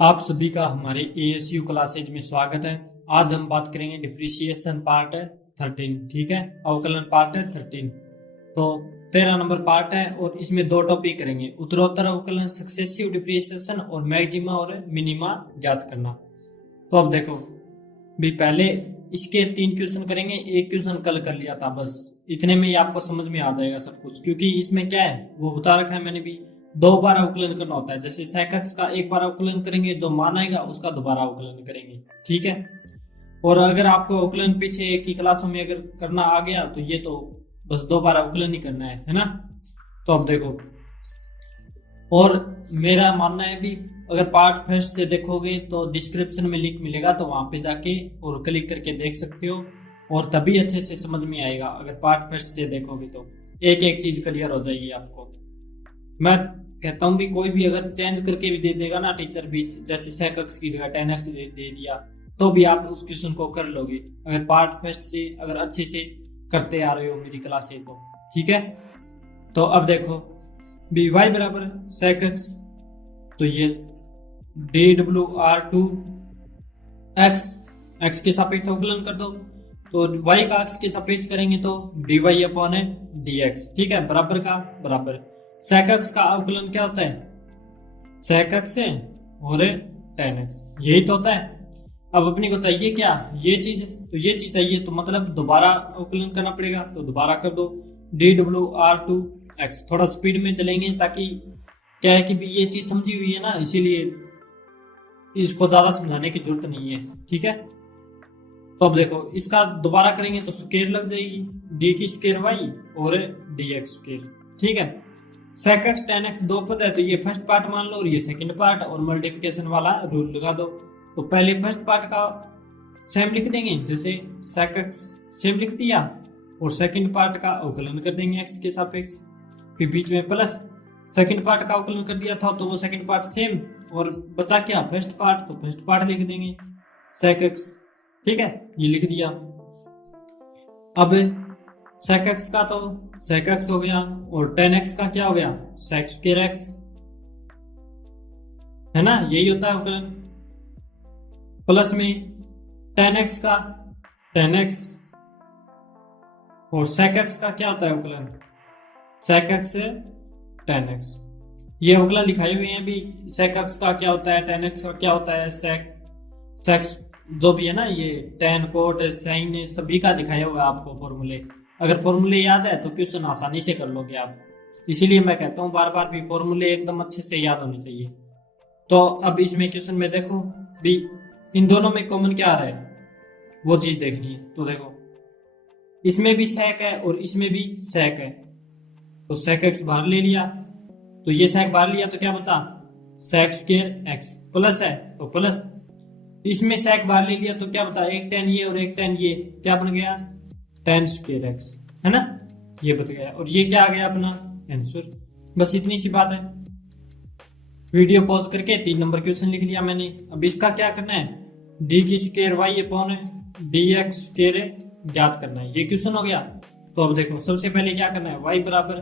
आप सभी का हमारे एएसयू क्लासेज में स्वागत है। आज हम बात करेंगे डिप्रिसिएशन पार्ट है 13। ठीक है, अवकलन पार्ट है 13। तो 13 नंबर पार्ट है और इसमें दो टॉपिक करेंगे, उत्तरोत्तर अवकलन, सक्सेसिव डिप्रिसिएशन और मैक्सिमा और मिनिमा ज्ञात करना। तो अब देखो भी, पहले इसके 3 क्वेश्चन करेंगे, एक क्वेश्चन कल कर लिया था, बस इतने में ही आपको समझ में आ जाएगा सब कुछ, क्योंकि इसमें क्या है वो बता रखा है मैंने भी। 2 बार अवकलन करना होता है, जैसे सेकक्स का 1 बार अवकलन करेंगे, जो मान आएगा उसका दोबारा अवकलन करेंगे। ठीक है, और अगर आपको अवकलन पीछे की क्लासों में अगर करना आ गया तो ये तो बस 2 बार अवकलन ही करना है ना। तो अब देखो, और मेरा मानना है भी, अगर पार्ट फर्स्ट से देखोगे तो डिस्क्रिप्शन में लिंक मिलेगा, तो वहां पे जाके और क्लिक करके देख सकते हो, और तभी अच्छे से समझ में आएगा। अगर पार्ट फर्स्ट से देखोगे तो एक एक चीज क्लियर हो जाएगी आपको। मैं कहता हूँ भी, कोई भी अगर चेंज करके भी दे देगा ना टीचर भी, जैसे सेकक्स की जगह 10x दे दिया, तो भी आप उस क्वेश्चन को कर लोगे, अगर पार्ट फर्स्ट से अगर अच्छे से करते आ रहे हो मेरी क्लास से तो। ठीक है, तो अब देखो बी वाई बराबर सेकक्स, तो ये DWR2 x के सापेक्ष अवकलन कर दो, तो y का x के सापेक्ष करेंगे तो dy अपॉन है dx। ठीक है, बराबर का बराबर। सेकक्स का अवकलन क्या होता है? सेकक्स है और 10x, यही तो होता है। अब अपने को चाहिए क्या? ये चीज, तो ये चीज चाहिए, तो मतलब दोबारा अवकलन करना पड़ेगा, तो दोबारा कर दो DWR2x। थोड़ा स्पीड में चलेंगे, ताकि क्या है कि भी ये चीज समझी हुई है ना, इसीलिए इसको ज्यादा समझाने की जरूरत नहीं है। ठीक है, तो अब देखो इसका दोबारा करेंगे तो स्क्वायर लग जाएगी, d की स्क्वायर y और dx स्क्वायर। ठीक है, सेकक्स 10x 2 पद है, तो ये फर्स्ट पार्ट मान लो और ये सेकंड पार्ट, और मल्टीप्लिकेशन वाला रूल लगा दो। तो पहले फर्स्ट पार्ट का सेम लिख देंगे, जैसे सेकक्स सेम लिख दिया, और सेकंड पार्ट का अवकलन कर देंगे x के सापेक्ष, फिर बीच में प्लस। सेकंड पार्ट का अवकलन कर दिया था तो वो सेकंड पार्ट सेम, और बचा क्या? फर्स्ट पार्ट, तो फर्स्ट पार्ट लिख देंगे सेकक्स। ठीक है, ये लिख दिया। अब सेकक्स का तो सेकक्स हो गया, और 10x का क्या हो गया? सेक स्क्वायर x, है ना, यही होता है अवकलन। प्लस में 10x का 10x, और सेकक्स का क्या होता है अवकलन? सेकक्स 10x। ये अवकलन लिखाए हुए हैं भी, सेकक्स का क्या होता है, 10x का क्या होता है, सेक्स जो भी है ना, ये tan कोट साइन सभी का दिखाया हुआ है आपको फॉर्मूले। अगर फॉर्मूले याद है तो क्वेश्चन आसानी से कर लोगे आप, इसीलिए मैं कहता हूँ बार बार भी फॉर्मूले एकदम अच्छे से याद होने चाहिए। तो अब इसमें क्वेश्चन में देखो भी, इन दोनों में कॉमन क्या आ रहा है वो चीज देखनी है। तो देखो इसमें भी सेक है और इसमें भी सेक है, तो सेक एक्स बाहर ले लिया, तो ये सेक बाहर लिया तो क्या बता? Sec square x. प्लस है तो प्लस, इसमें सेक बाहर ले लिया तो क्या बता? एक टेन ये और एक टेन ये, क्या बन गया? टेन स्क्वायर एक्स, है ना, ये बच गया। और ये क्या आ गया अपना आंसर। बस इतनी सी बात है। वीडियो पॉज करके 3 नंबर क्वेश्चन लिख लिया मैंने। अब इसका क्या करना है? डी की square y upon dx square ज्ञात करना है, ये क्वेश्चन हो गया। तो अब देखो सबसे पहले क्या करना है, y बराबर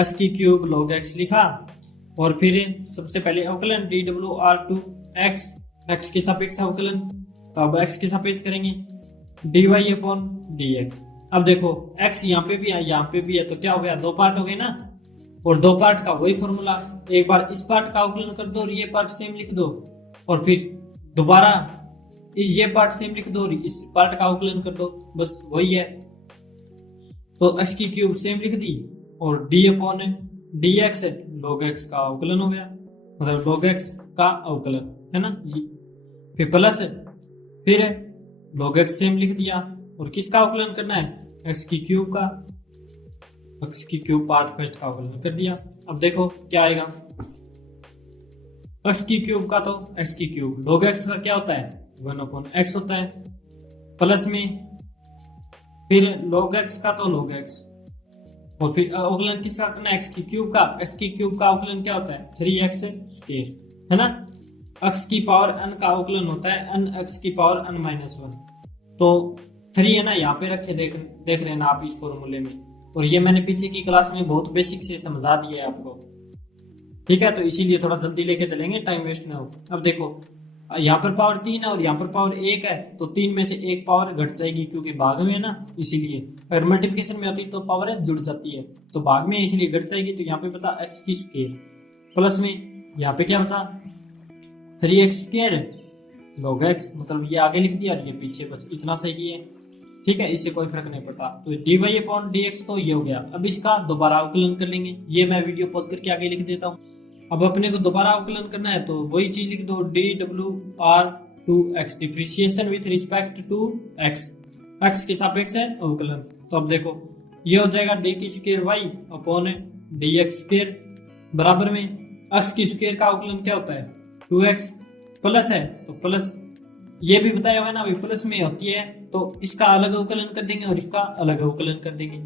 s की क्यूब log x लिखा, और फिर सबसे पहले अवकलन DWR2 x के सापेक्ष अवकलन, तो अब x के सापेक्ष करेंगे dy अपॉन dx। अब देखो x यहाँ पे भी है यहाँ पे भी है, तो क्या हो गया? 2 पार्ट हो गए ना, और 2 पार्ट का वही फॉर्मूला। एक बार इस पार्ट का अवकलन कर दो और ये पार्ट सेम लिख दो, और फिर दोबारा ये पार्ट सेम लिख दो और इस पार्ट का अवकलन कर दो, बस वही है। तो x की क्यूब सेम लिख दी, और d upon dx log x का अवकलन हो गया, मतलब log x का अवकलन, है ना। फिर प्लस, फिर log x सेम लिख दिया, और किसका अवकलन करना है? x की क्यूब का, x की क्यूब पार्ट फर्स्ट का अवकलन कर दिया। अब देखो क्या आएगा, x की क्यूब का तो x की क्यूब, log x का क्या होता है? 1 अपॉन x होता है, प्लस में फिर log x का तो log x, और फिर अवकलन किसका करना है? x की क्यूब का। x की क्यूब का अवकलन क्या होता है? 3x स्क्वायर, है ना। x की पावर n का अवकलन होता है n x की पावर n माइनस 1, तो 3 है ना, यहाँ पे रखे, देख लेना आप इस फॉर्मूले में। और ये मैंने पीछे की क्लास में बहुत बेसिक से समझा दिया है आपको। ठीक है, तो इसीलिए थोड़ा जल्दी लेके चलेंगे, टाइम वेस्ट ना हो। अब देखो यहाँ पर पावर 3 है और यहाँ पर पावर 1 है, तो 3 में से एक पावर घट जाएगी क्योंकि भाग में है ना, इसीलिए। अगर मल्टीप्लिकेशन में होती तो पावर जुड़ जाती है, तो भाग में इसलिए घट जाएगी। तो यहाँ पे बता एक्स की स्क्वायर प्लस में यहाँ पे क्या बता 3x स्क्वायर log x, मतलब ये आगे लिख दिया और ये पीछे, बस इतना सही है। ठीक है, इससे कोई फर्क नहीं पड़ता। तो dy अपॉन dx तो ये हो गया। अब इसका दोबारा अवकलन कर लेंगे, ये मैं वीडियो पॉज करके आगे लिख देता हूँ। अब अपने को दोबारा अवकलन करना है तो वही चीज लिख दो, dwr2x differentiation with respect to x, x के सापेक्ष है अवकलन। तो अब देखो ये हो जाएगा d की square y upon dx square बराबर में x की स्क्वायर का अवकलन क्या होता है 2x, प्लस है तो प्लस, ये भी बताया हुआ है ना अभी प्लस में होती है, तो इसका अलग अवकलन कर देंगे और इसका अलग अवकलन कर देंगे।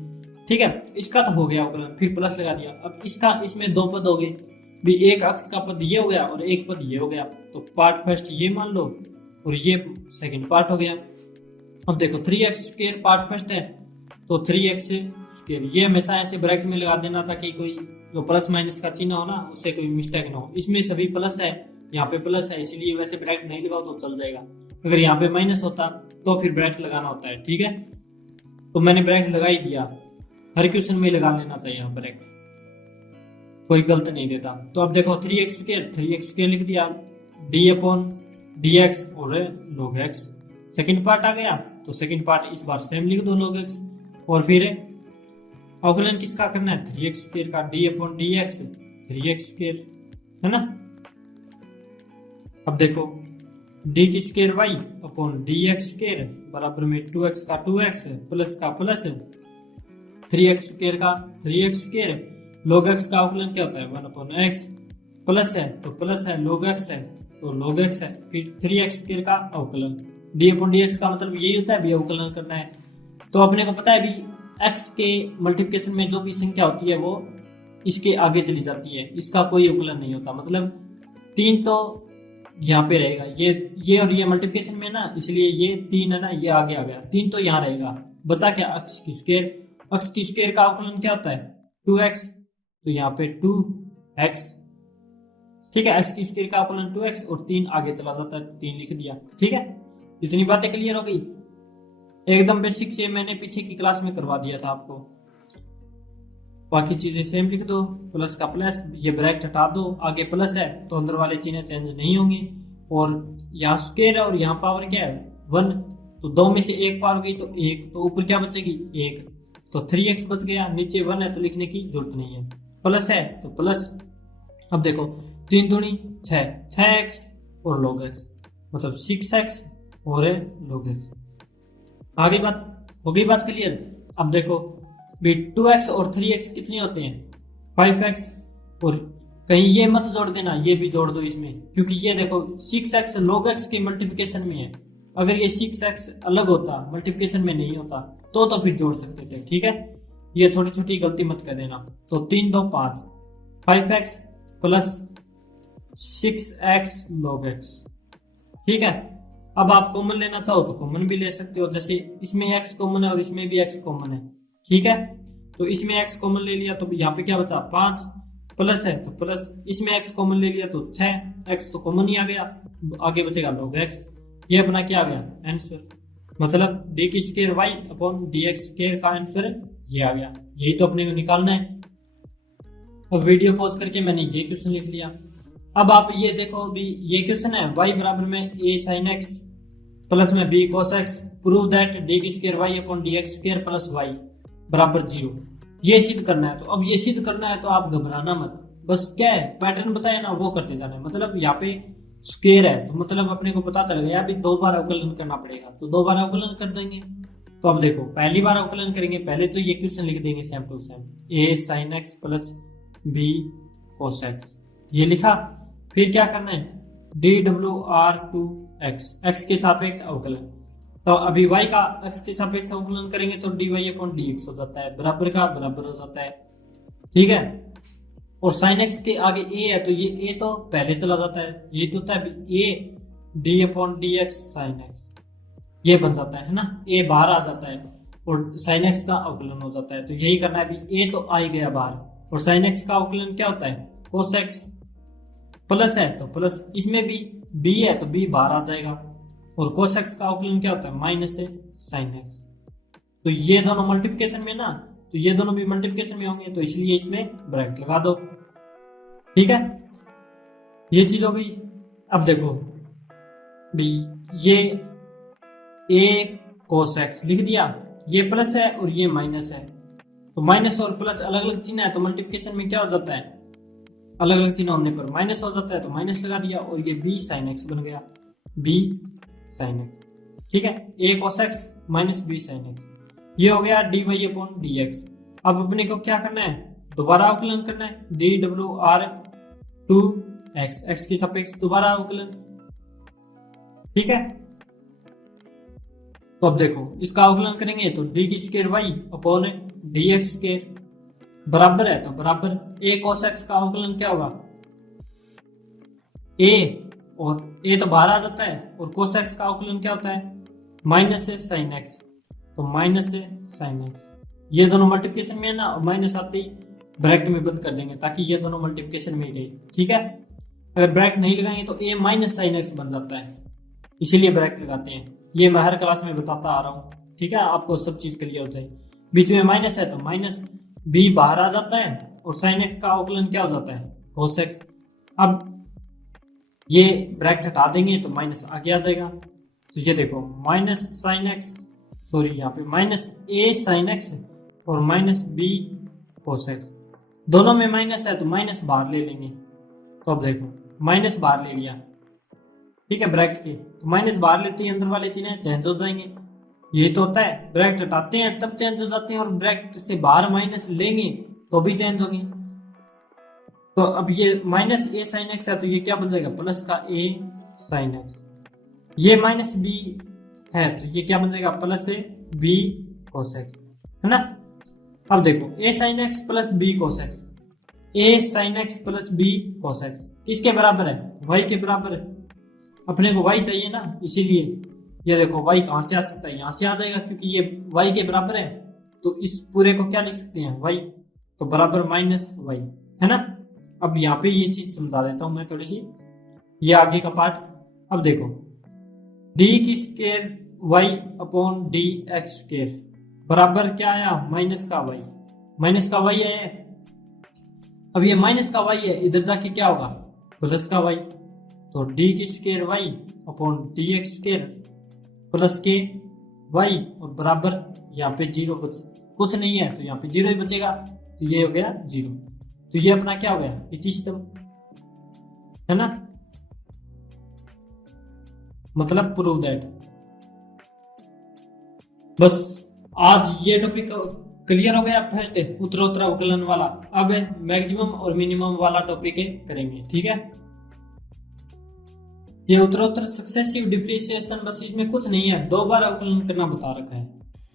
ठीक है, इसका तो हो गया अवकलन, फिर प्लस लगा दिया। अब इसका, इसमें दो पद हो गए भी, एक अक्ष का पद ये हो गया और एक पद ये हो गया, तो पार्ट फर्स्ट ये मान लो और ये सेकंड पार्ट हो गया। अब देखो 3x स्क्वायर पार्ट फर्स्ट है तो 3x स्क्वायर, ये हमेशा ऐसे ब्रैकेट में लगा देना ताकि कोई जो प्लस माइनस का चिन्ह हो ना उससे कोई मिस्टेक ना हो। इसमें सभी प्लस है, यहाँ पे प्लस है, इसलिए वैसे ब्रैकेट नहीं लगाओ तो चल जाएगा। अगर यहाँ पे माइनस होता तो फिर ब्रैकेट लगाना होता है। ठीक है, तो मैंने ब्रैकेट लगा ही दिया, हर क्वेश्चन में लगा लेना चाहिए ब्रैकेट, कोई गलत नहीं देता। तो अब देखो 3x स्क्वायर लिख दिया, d अपॉन dx और log x, सेकंड पार्ट आ गया तो सेकंड पार्ट इस बार सेम लिख दो log x, और फिर अवकलन किसका करना है 3x स्क्वायर का, d upon dx 3x square है ना। अब देखो d की square y upon dx square बराबर में 2x का 2x प्लस का प्लस 3x स्क्वायर का 3x स्क्वायर, log x का अवकलन क्या होता है 1 अपॉन x, प्लस है तो प्लस है, log x है तो log x है, फिर 3x स्क्वायर का अवकलन, d अपॉन dx का मतलब यही होता है भी अवकलन करना है। तो अपने को पता है भी x के मल्टीप्लिकेशन में जो भी संख्या होती है वो इसके आगे चली जाती है, इसका कोई अवकलन नहीं होता। मतलब 3 तो यहाँ पे रहेगा, ये और ये मल्टीप्लिकेशन में ना, इसलिए ये 3 है ना, ये आगे आ गया, 3 तो यहाँ रहेगा, बचा क्या x की स्क्वायर। x की स्क्वायर का अवकलन क्या होता है 2x, तो यहाँ पे 2x। ठीक है, x की स्क्वायर का अवकलन 2x और 3 आगे चला जाता है, 3 लिख दिया। ठीक है, इतनी बातें क्लियर हो गई, एकदम बेसिक से मैंने पीछे की क्लास में करवा दिया था आपको। बाकी चीजें सेम लिख दो, प्लस का प्लस, ये ब्रैकेट हटा दो, आगे प्लस है तो अंदर वाले चिन्ह चेंज नहीं होंगे, और यहाँ स्क्वायर है और यहाँ पावर क्या है 1, तो 2 में से एक पावर गई तो 1, तो ऊपर क्या बचेगी 1, तो 3x बच गया, नीचे 1 है तो लिखने की जरूरत नहीं है, प्लस है तो प्लस। अब देखो 3 दूनी 6, 6x और log x मतलब 6x और log x। आगे बात हो गई, बात क्लियर। अब देखो भी 2x और 3x कितने होते हैं 5x, और कहीं ये मत जोड़ देना, ये भी जोड़ दो इसमें, क्योंकि ये देखो 6x log x की मल्टीप्लिकेशन में है, अगर ये 6x अलग होता मल्टीप्लिकेशन में नहीं होता तो फिर जोड़ सकते थे। ठीक है, ये छोटी छोटी गलती मत कर देना। तो 3 2 5, 5x plus 6x log x। ठीक है, अब आप कॉमन लेना चाहो तो कॉमन भी ले सकते हो, जैसे इसमें x कॉमन है और इसमें भी x कॉमन है। ठीक है, तो इसमें x कॉमन ले लिया तो यहाँ पे क्या बचा 5, प्लस है तो प्लस, इसमें x कॉमन ले लिया तो 6, x तो कॉमन ही आ गया, आगे बचेगा log x। ये अपना क्या आ गया आंसर, मतलब d की square y upon dx square का आंसर ये आ गया, यही तो अपने को निकालना है। अब वीडियो पॉज करके मैंने ये क्वेश्चन लिख लिया। अब आप ये देखो भी, ये क्वेश्चन है y बराबर में a sin x प्लस में b cos x, prove that d की square y upon dx square plus y बराबर 0, ये सिद्ध करना है। तो अब ये सिद्ध करना है तो आप घबराना मत, बस क्या है पैटर्न बताया ना वो करते जाना है। मतलब यहाँ पे स्क्वायर है तो मतलब अपने को पता चल गया अभी 2 बार अवकलन करना पड़ेगा, तो 2 बार अवकलन कर देंगे। तो अब देखो पहली बार अवकलन करेंगे, पहले तो ये क्वेश्चन लिख देंगे same to same, a sin x plus b cos x, ये लिखा। फिर क्या करना है dwr2x, x के सापेक्ष अवकलन। तो अभी y का x के सापेक्ष अवकलन करेंगे तो dy अपॉन dx हो जाता है, बराबर का बराबर हो जाता है। ठीक है, और sin x के आगे a है तो ये a तो पहले चला जाता है, ये तो होता है a d upon dx sin x, ये बन जाता है ना, a बाहर आ जाता है और sin x का अवकलन हो जाता है। तो यही करना है, अभी a तो आ ही गया बाहर, और sin x का अवकलन क्या होता है cos x, प्लस है तो प्लस, इसमें भी b है तो b बाहर आ जाएगा। और cos x का अवकलन क्या होता है, माइनस से sin x। तो ये दोनों मल्टीप्लिकेशन में ना, तो ये दोनों भी मल्टीप्लिकेशन में होंगे, तो इसलिए इसमें ब्रैकेट लगा दो। ठीक है, ये चीज हो गई। अब देखो भाई, ये a cos x लिख दिया, ये प्लस है और ये माइनस है, तो माइनस और प्लस अलग अलग चिन्ह है, तो मल्टीप्लिकेशन में क्या हो जाता है, अलग अलग चिन्ह होने पर माइनस हो जाता है, तो माइनस लगा दिया और ये b sin x बन गया, b sin x। ठीक है, a cos x minus b sin x, ये हो गया dy अपॉन dx। अब अपने को क्या करना है, दोबारा अवकलन करना है, dwr 2x, x के सापेक्ष दोबारा अवकलन। ठीक है, तो अब देखो इसका अवकलन करेंगे तो d की square y upon dx square बराबर है, तो बराबर a cos x का अवकलन क्या होगा, a, और a तो बाहर आ जाता है, और cos x का अवकलन क्या होता है, माइनस से sin x, तो माइनस से sin x। ये दोनों मल्टीप्लिकेशन में है ना, और माइनस आते ही ब्रैकेट में बंद कर देंगे ताकि ये दोनों मल्टीप्लिकेशन में ही रहे। ठीक है, अगर ब्रैकेट नहीं लगाएंगे तो a माइनस sin x बन जाता है, इसीलिए ब्रैकेट लगाते हैं। ये मैं हर क्लास में बताता आ रहा हूँ। ठीक है, आपको सब चीज क्लियर होता है। बीच में माइनस है तो माइनस b बाहर आ जाता है, और sin x का अवकलन क्या हो जाता है, cos x। अब ये ब्रैकेट हटा देंगे तो माइनस आगे आ जाएगा, तो ये देखो माइनस sin x, सॉरी यहाँ पे माइनस a sin x और माइनस b cos x, दोनों में माइनस है तो माइनस बाहर ले लेंगे। तो अब देखो माइनस बाहर ले लिया, ठीक है, ब्रैकेट के, तो माइनस बाहर लेते ही अंदर वाले चिन्ह चेंज हो जाएंगे। ये तो होता है, ब्रैकेट हटाते हैं तब चेंज हो जाते हैं, और ब्रैकेट से बाहर माइनस लेंगे तो भी चेंज होंगे। तो अब ये माइनस a sin x है तो ये क्या बन जाएगा, प्लस का a sin x। ये माइनस b है तो ये क्या बन जाएगा, प्लस से b cos x, है ना। अब देखो a sin x plus b cos x, a sin x plus b cos x किसके बराबर है, y के बराबर है। अपने को y चाहिए ना, इसीलिए ये देखो y कहां से आ सकता है, यहां से आ जाएगा, क्योंकि ये y के बराबर है। तो इस पूरे को क्या लिख सकते हैं, y, तो बराबर माइनस y, है ना। अब यहाँ पे ये चीज समझा देता हूं मैं थोड़ी सी, ये आगे का पार्ट। अब देखो d की square y upon d x square बराबर क्या आया, माइनस का y, माइनस का y है। अब ये माइनस का y है, इधर जाके क्या होगा, प्लस का y, तो d की square y upon d x square plus के y, और बराबर यहाँ पे जीरो कुछ नहीं है तो यहाँ पे जीरो ही बचेगा, तो ये हो गया जीरो। तो ये अपना क्या हो गया, इतिष्टम, है ना, मतलब प्रूव दैट। बस आज ये टॉपिक क्लियर हो गया, फर्स्ट उत्तरोत्तर अवकलन वाला। अब मैक्सिमम और मिनिमम वाला टॉपिक करेंगे, ठीक है। ये उत्तरोत्तर सक्सेसिव डिफरेंशिएशन, बस इसमें कुछ नहीं है, 2 बार अवकलन करना बता रखा है,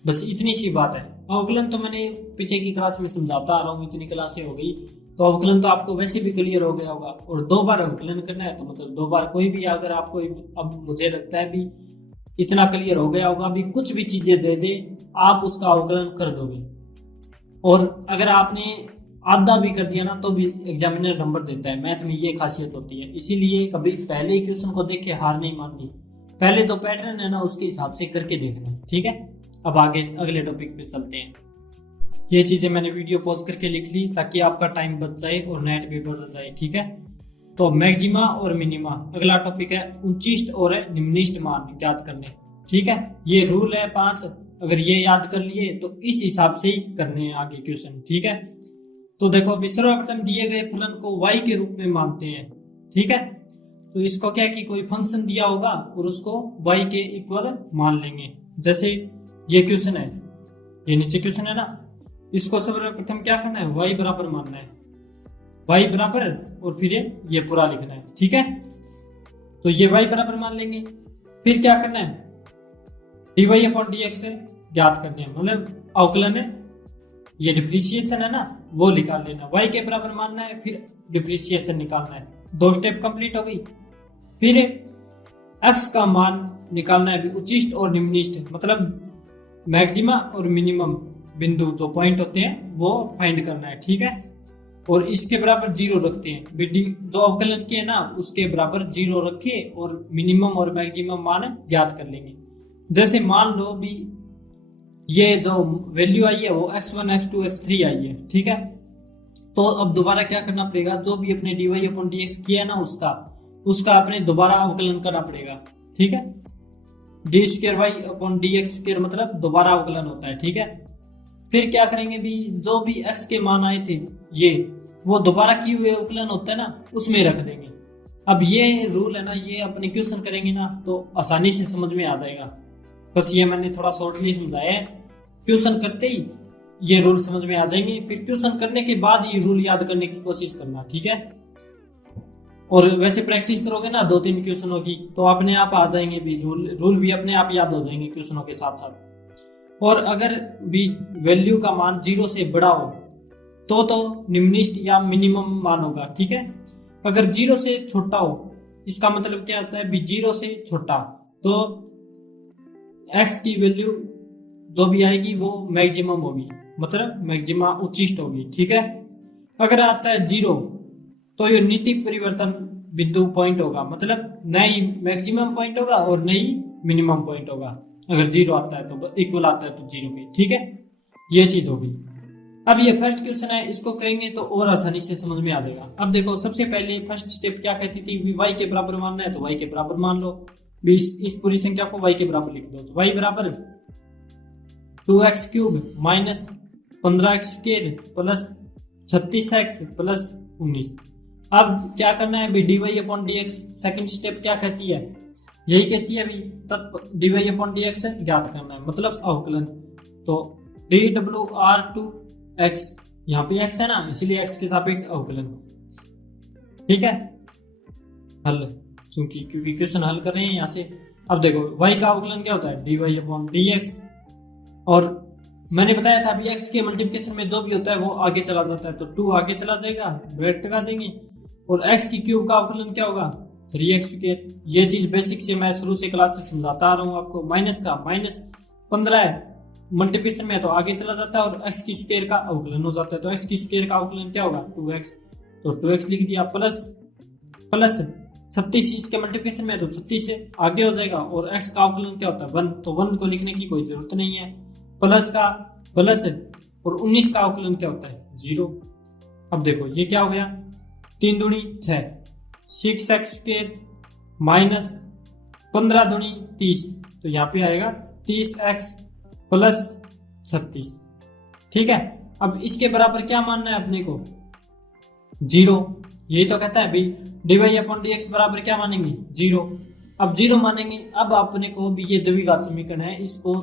बस इतनी सी बात है। अवकलन तो मैंने पीछे की क्लास में समझाता आ रहा हूँ, इतनी क्लासें हो गई, तो अवकलन तो आपको वैसे भी क्लियर हो गया होगा। और 2 बार अवकलन करना है तो मतलब 2 बार कोई भी, अगर आपको अब मुझे लगता है भी इतना क्लियर हो गया होगा, भी कुछ भी चीजें दे दे आप उसका अवकलन कर दोगे। और अगर आपने आधा भी कर दिया ना तो भी एग्जामिनर नंबर देता है, मैथ में ये खासियत होती है। इसीलिए कभी पहले क्वेश्चन को देख के हार नहीं माननी, पहले तो पैटर्न है ना उसके हिसाब से करके देखना, ठीक है। अब आगे अगले टॉपिक पे चलते हैं। ये चीजें मैंने वीडियो पॉज करके लिख ली ताकि आपका टाइम बच जाए और नेट भी बढ़ जाए, ठीक है। तो मैक्सिमा और मिनिमा अगला टॉपिक है, उच्चिष्ट और निम्निष्ट मान याद करने, ठीक है। ये रूल है 5, अगर ये याद कर लिए तो इस हिसाब से ही करने हैं आगे क्वेश्चन, ठीक है। तो देखो सर्वप्रथम दिए गए फलन को y के रूप में मानते हैं, ठीक है। तो इसको क्या कि कोई फंक्शन दिया होगा और उसको y के इक्वल मान लेंगे। जैसे ये क्वेश्चन है, ये नीचे क्वेश्चन है ना, इसको सर्वप्रथम क्या करना है, y बराबर मानना है, y बराबर, और फिर ये पूरा लिखना है, ठीक है। तो ये y बराबर मान लेंगे, फिर क्या करना है, dy अपॉन dx से ज्ञात करने हैं, मतलब अवकलन है, ये डिप्रिसिएशन है ना वो निकाल लेना, y के बराबर मानना है, फिर डिप्रिसिएशन निकालना है। 2 स्टेप कंप्लीट हो गई। फिर x का मान निकालना है, उच्चिष्ट और निम्निष्ट, मतलब मैक्सिमा और मिनिमम बिंदु जो पॉइंट होते हैं वो फाइंड करना है, ठीक है। और इसके बराबर 0 रखते हैं। जो अवकलन की है ना उसके बराबर 0 रखे और मिनिमम और मैक्सिमम मान ज्ञात कर लेंगे। जैसे मान लो भी ये जो वैल्यू आई है वो x1 x2 x3 आई है, ठीक है। तो अब दोबारा क्या करना पड़ेगा, जो भी अपने dy अपॉन dx किया है ना उसका अपने दोबारा अवकलन करना पड़ेगा, ठीक है। D square y upon d x square मतलब दोबारा अवकलन होता है, ठीक है। फिर क्या करेंगे भी जो भी x के मान आए थे ये वो दोबारा किए हुए अवकलन होता है ना उसमें रख देंगे। अब ये रूल है ना ये अपने क्वेश्चन करेंगे ना तो आसानी से समझ में आ जाएगा। बस ये मैंने थोड़ा शॉर्टली समझाया है, क्वेश्चन करते ही ये रूल समझ में आ जाएंगे। फिर क्वेश्चन करने के बाद ये रूल याद करने की कोशिश करना, ठीक है। और वैसे प्रैक्टिस करोगे ना 2-3 क्वेश्चनों की तो अपने आप आ जाएंगे भी रूल भी अपने आप याद हो जाएंगे क्वेश्चनों के साथ साथ। और अगर भी वैल्यू का मान 0 से बड़ा हो तो निम्नलिखित या मिनिमम मान होगा, ठीक है। अगर 0 से छोटा हो इसका मतलब क्या होता है भी 0 से छोटा तो x की वैल्यू जो भी आएगी वो मैक्सिमम होगी, मतलब मैक्सिमा उच्चिष्ट होगी, ठीक है। अगर आता है 0 तो ये नीति परिवर्तन बिंदु पॉइंट होगा, मतलब न ही मैक्सिमम पॉइंट होगा और न ही मिनिमम पॉइंट होगा। अगर 0 आता है तो इक्वल आता है तो 0 के, ठीक है। ये चीज होगी। अब ये फर्स्ट क्वेश्चन है, इसको करेंगे तो और आसानी से समझ में आ जाएगा। अब देखो सबसे पहले फर्स्ट स्टेप क्या कहती थी, y के बराबर मानना है तो y के बराबर मान लो। इस पूरी संख्या को y के बराबर लिख दो तो y बराबर 2x³ minus 15x² plus 36x plus 19। अब क्या करना है dy upon dx। Second step क्या कहती है, यही कहती है अभी dy अपॉन dx ज्ञात करना है, मतलब अवकलन। तो dwr2x यहाँ पे x है ना इसलिए x के सापेक्ष अवकलन, ठीक है। हल क्योंकि क्वेश्चन हल कर रहे हैं यहाँ से। अब देखो y का अवकलन क्या होता है dy अपॉन dx, और मैंने बताया था अभी x के मल्टीप्लिकेशन में जो भी होता है वो आगे चला जाता है तो 2 आगे चला जाएगा, ब्रैकेट लगा देंगे। और x की क्यूब का अवकलन क्या होगा 3x²। ये चीज बेसिक से मैं शुरू से क्लास से समझाता आ रहा हूँ आपको। माइनस का माइनस 15 है मल्टीप्लिकेशन में तो आगे चला जाता है और x की स्क्वायर का अवकलन हो जाता है। तो x की स्क्वायर का अवकलन क्या होगा 2x, तो 2x लिख दिया प्लस 36 इसके मल्टीप्लिकेशन में तो 36 से आगे हो जाएगा। और x का अवकलन क्या होता है 1, तो 1 को लिखने की कोई जरूरत नहीं है, प्लस का प्लस। और 19 का अवकलन क्या होता है 0। अब देखो ये क्या हो गया 3 दूनी 6, 6x² माइनस 15 दूनी 30, तो यहाँ पे आएगा 30x प्लस 36, ठीक है। अब इसके बराबर क्या मानना है अपने को 0। यही तो कहता है भाई dy अपॉन dx बराबर क्या मानेंगे 0। अब 0 मानेंगे। अब अपने को भी ये द्विघात समीकरण है इसको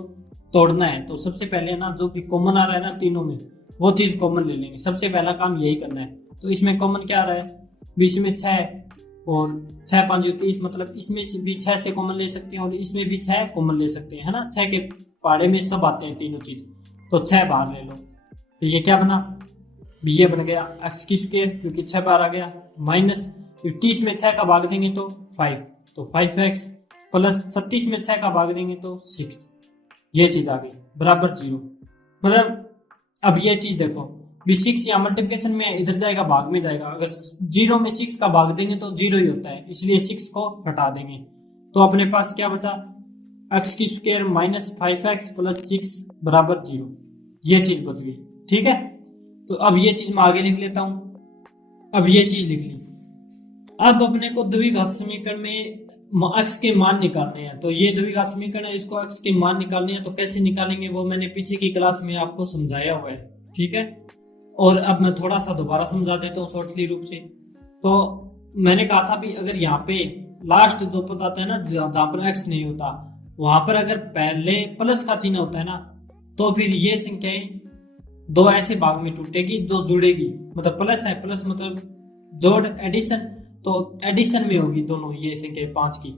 तोड़ना है। तो सबसे पहले ना जो भी कॉमन आ रहा है ना तीनों में वो चीज कॉमन ले लेंगे। सबसे पहला काम यही करना है। तो इसमें कॉमन क्या आ रहा है बीच में 6 और 6 5 30, मतलब इसमें भी 6 से कॉमन ले सकते हैं और इसमें भी 6 कॉमन ले सकते हैं, है ना। 6 के पहाड़े में सब आते हैं तीनों चीज, तो 6 बाहर ले लो। तो ये क्या बना भी ये बन गया x² क्योंकि 6 बार आ गया, माइनस 30 में 6 का भाग देंगे तो 5, तो 5x प्लस 36 में 6 का भाग देंगे तो 6। ये चीज आ गई बराबर 0। मतलब अब ये चीज देखो भी 6 या मल्टीप्लिकेशन में इधर जाएगा भाग में जाएगा, अगर 0 में 6 का भाग देंगे तो 0 ही होता है, इसलिए 6 को हटा देंगे। तो अपने पास क्या बचा x² माइनस 5x प्लस 6 बराबर 0। ये चीज बच गई, ठीक है। तो अब ये चीज मैं आगे लिख लेता हूं। अब ये चीज लिख ली। अब अपने को द्विघात समीकरण में x के मान निकालने हैं। तो ये द्विघात समीकरण है, इसको x के मान निकालने हैं। तो कैसे निकालेंगे वो मैंने पीछे की क्लास में आपको समझाया हुआ है, ठीक है। और अब मैं थोड़ा सा दोबारा समझा देता हूँ शॉर्टली रूप से। तो मैंने कहा था भी अगर यहाँ पे लास्ट जो पद आता है ना जहां पर x नहीं होता वहां पर अगर पहले प्लस का चिन्ह होता है ना तो फिर ये संख्याएं दो ऐसे भाग में टूटेगी जो जुड़ेगी। मतलब प्लस है, प्लस मतलब जोड़ एडिशन, तो एडिशन में होगी दोनों ये संख्या 5 की,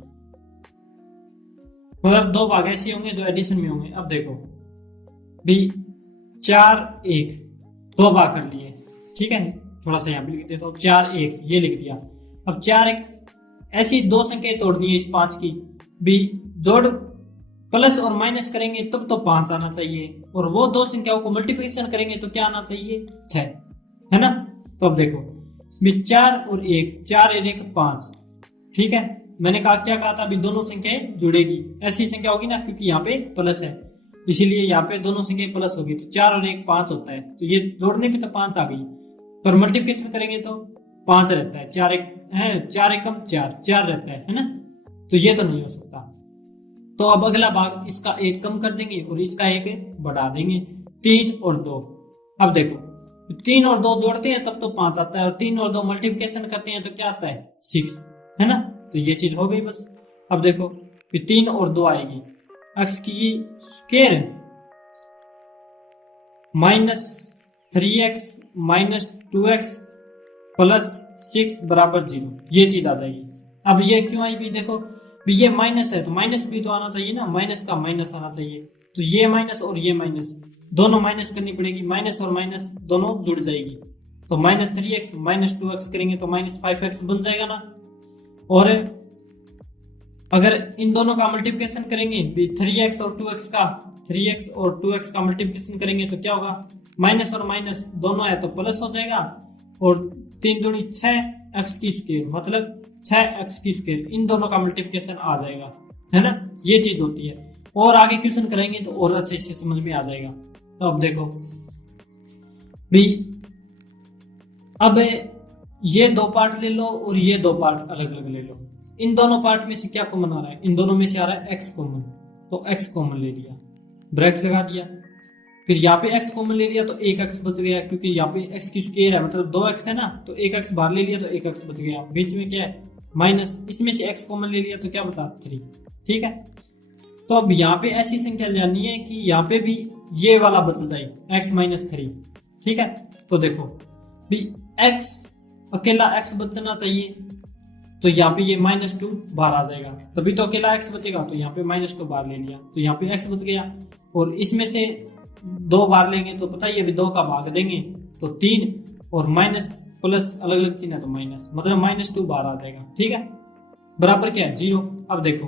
मतलब 2 भाग ऐसे होंगे जो एडिशन में होंगे। अब देखो भी 4 1 2 भाग कर लिए, ठीक है। थोड़ा सा यहाँ पे लिख देता हूँ 4 1 ये लिख दिया। अब 4 1 ऐसी 2 संख्याएं तोड़नी है इस 5 की भी, जोड़ प्लस और माइनस करेंगे तब तो 5 आना चाहिए, और वो 2 संख्याओं को मल्टीप्लिकेशन करेंगे तो क्या आना चाहिए 6, है ना। तो अब देखो भी 4 और 1, 4 और 1 5, ठीक है। मैंने क्या कहा था, अभी दोनों संख्याएं जुड़ेगी, ऐसी संख्या होगी ना, क्योंकि यहाँ पे प्लस है इसीलिए यहाँ पे दोनों संख्याएं प्लस होगी, तो 4 और 1 5 होता है, तो ये जोड़ने पे तो 5 आ गई, पर मल्टीप्लिकेशन करेंगे तो 5 रहता है, 4 1 है, 4 एकम 4 4 रहता है ना, तो ये तो नहीं हो सकता। तो अब अगला भाग, इसका 1 कम कर देंगे और इसका 1 बढ़ा देंगे, 3 और 2। अब देखो 3 और 2 जोड़ते हैं तब तो 5 आता है, और 3 और 2 मल्टीप्लिकेशन करते हैं तो क्या आता है 6, है ना, तो ये चीज हो गई बस। अब देखो 3 और 2 आएगी, x की स्क्वायर -3x -2x प्लस 6 बराबर 0, ये चीज आ जाएगी। अब ये क्यों आई भी, देखो भी ये माइनस है तो माइनस भी तो आना चाहिए ना, माइनस का माइनस आना चाहिए, तो ये माइनस और ये माइनस दोनों माइनस करनी पड़ेगी, माइनस और माइनस दोनों जुड़ जाएगी, तो -3x -2x करेंगे तो -5x बन जाएगा ना। और अगर इन दोनों का मल्टीप्लिकेशन करेंगे भी 3x और 2x का, 3x और 2x का मल्टीप्लिकेशन करेंगे तो क्या होगा, माइनस और माइनस दोनों है तो प्लस हो जाएगा, और 3 दूनी 6x की स्क्वायर मतलब 6x की स्क्वायर, इन दोनों का मल्टीप्लिकेशन आ जाएगा, है ना, ये चीज होती है। और आगे क्वेश्चन करेंगे तो और अच्छे से समझ में आ जाएगा। तो अब देखो भी, अब ये 2 पार्ट ले लो और ये 2 पार्ट अलग अलग ले लो, इन दोनों पार्ट में से क्या कॉमन आ रहा है, इन दोनों में से आ रहा है x कॉमन, तो x कॉमन ले लिया, ब्रैकेट लगा दिया, फिर यहाँ पे x कॉमन ले लिया तो 1x बच गया, क्योंकि यहाँ पे x की स्क्वायर है मतलब 2x है ना, तो 1x बाहर ले लिया तो 1x बच गया, बीच में क्या है माइनस, इसमें से x कॉमन ले लिया तो क्या बचा 3, ठीक है। तो अब यहाँ पे ऐसी संख्या लेनी है कि यहाँ पे भी ये वाला बच जाए x -3, ठीक है। तो देखो भी x अकेला x बचना चाहिए, तो यहाँ पे ये -2 बाहर आ जाएगा, तभी तो अकेला x बचेगा, तो यहाँ पे -2 बाहर ले लिया तो यहाँ पे x बच गया, और इसमें से 2 बाहर लेंगे तो पता ही है 2 का भाग देंगे तो 3, और माइनस प्लस अलग अलग चिन्ह है तो माइनस, मतलब -2 बाहर आ जाएगा, ठीक है, बराबर क्या है 0। अब देखो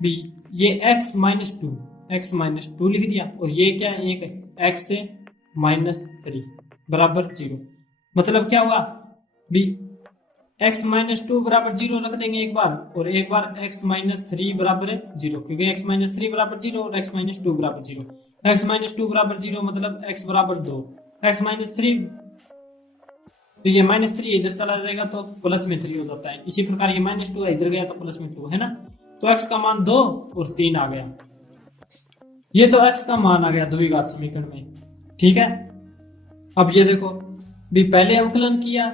भी ये x -2 लिख दिया, और ये क्या है एक x से -3 बराबर 0, मतलब क्या हुआ भी x -2 बराबर 0 रख देंगे एक बार, और एक बार x -3 बराबर 0, क्योंकि x -3 बराबर 0 और x -2 बराबर 0, x -2 बराबर 0 मतलब x बराबर 2, x -3 तो ये -3 इधर चला जाएगा तो प्लस में 3 हो जाता है, इसी प्रकार ये -2 इधर गया तो प्लस में 2, है ना, तो x का मान 2 और 3 आ गया, ये तो x का मान आ गया द्विघात समीकरण में, ठीक है। अब ये देखो भी पहले अवकलन किया,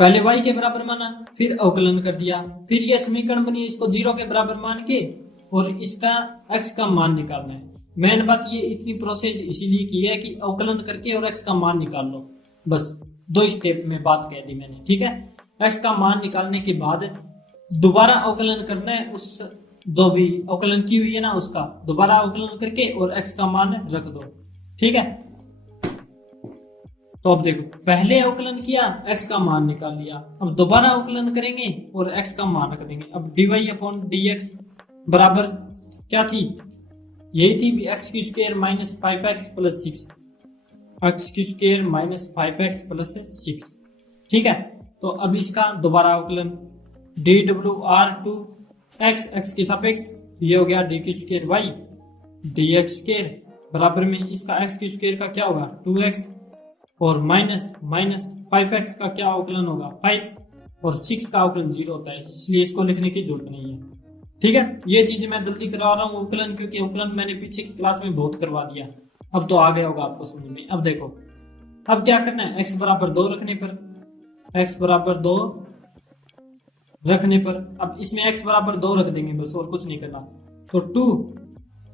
पहले y के बराबर माना, फिर अवकलन कर दिया, फिर यह समीकरण बनी, इसको 0 के बराबर मान के और इसका x का मान निकालना है। मेन बात ये इतनी प्रोसेस इसीलिए की है कि अवकलन करके और x का मान निकाल लो, बस 2 स्टेप में बात कह दी मैंने, ठीक है। x का मान निकालने के बाद दोबारा अवकलन करना है, उस जो भी अवकलन की हुई है ना उसका दोबारा अवकलन करके और x का मान रख दो, ठीक है। तो अब देखो पहले अवकलन किया x का मान निकाल लिया, अब दोबारा अवकलन करेंगे और x का मान रख देंगे। अब dy/dx बराबर क्या थी, यही थी x की स्क्वायर -5x प्लस 6, x की स्क्वायर -5x प्लस 6, ठीक है। तो अब इसका दोबारा अवकलन dwr2x x के सापेक्ष ये हो गया d की स्क्वायर y dx स्क्वायर बराबर में इसका x की स्क्वायर का क्या होगा 2x, और -5x का क्या अवकलन होगा 5, और 6 का अवकलन 0 होता है, इसलिए इसको लिखने की जरूरत नहीं है, ठीक है। ये चीज मैं जल्दी करवा रहा हूँ अवकलन, क्योंकि अवकलन मैंने पीछे की क्लास में बहुत करवा दिया, अब तो आ गया होगा आपको समझ में। अब देखो अब क्या करना है, x बराबर 2 रखने पर, x बराबर 2 रखने पर अब इसमें x बराबर 2 रख देंगे बस, और कुछ नहीं करना, तो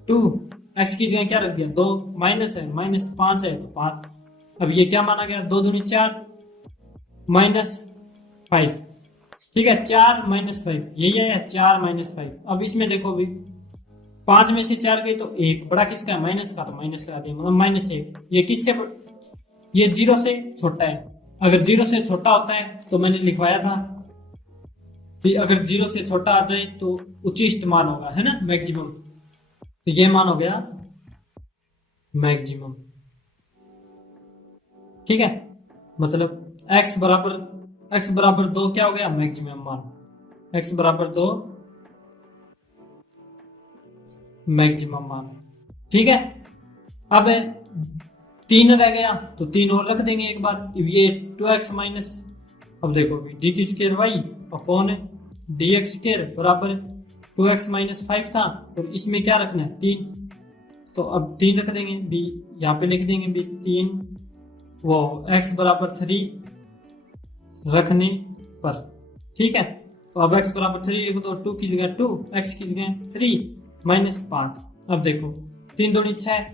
2 x की जगह क्या रख दिया 2, माइनस है -5 है तो 5, अब ये क्या माना गया 2 दूनी 4 -5, ठीक है, 4 -5 यही है 4 -5। अब इसमें देखो अभी 5 में से 4 गए तो 1 बड़ा किसका है माइनस का, तो माइनस लगा दिया मतलब -1, ये किससे ये 0 से छोटा है, अगर 0 से छोटा होता है तो मैंने लिखवाया था भी अगर 0 से छोटा आ जाए तो उचिष्ट मान होगा, है ना, मैक्सिमम, तो ये मान हो गया मैक्सिमम, ठीक है। मतलब x बराबर 2 क्या हो गया, मैक्सिमम मान, x बराबर 2 मैक्सिमम मान। ठीक है, अब 3 रह गया तो 3 और रख देंगे एक बार, ये 2x माइनस, अब देखो d q square y upon d x square बराबर 2x माइनस 5 था, और इसमें क्या रखना है 3, तो अब 3 रख देंगे बी, यहाँ पे लिख देंगे बी 3 वो x बराबर 3 रखने पर। ठीक है, तो अब x बराबर 3 लिखो तो 2 की जगह 2, x की जगह 3 माइनस 5। अब देखो 3 दूनी 6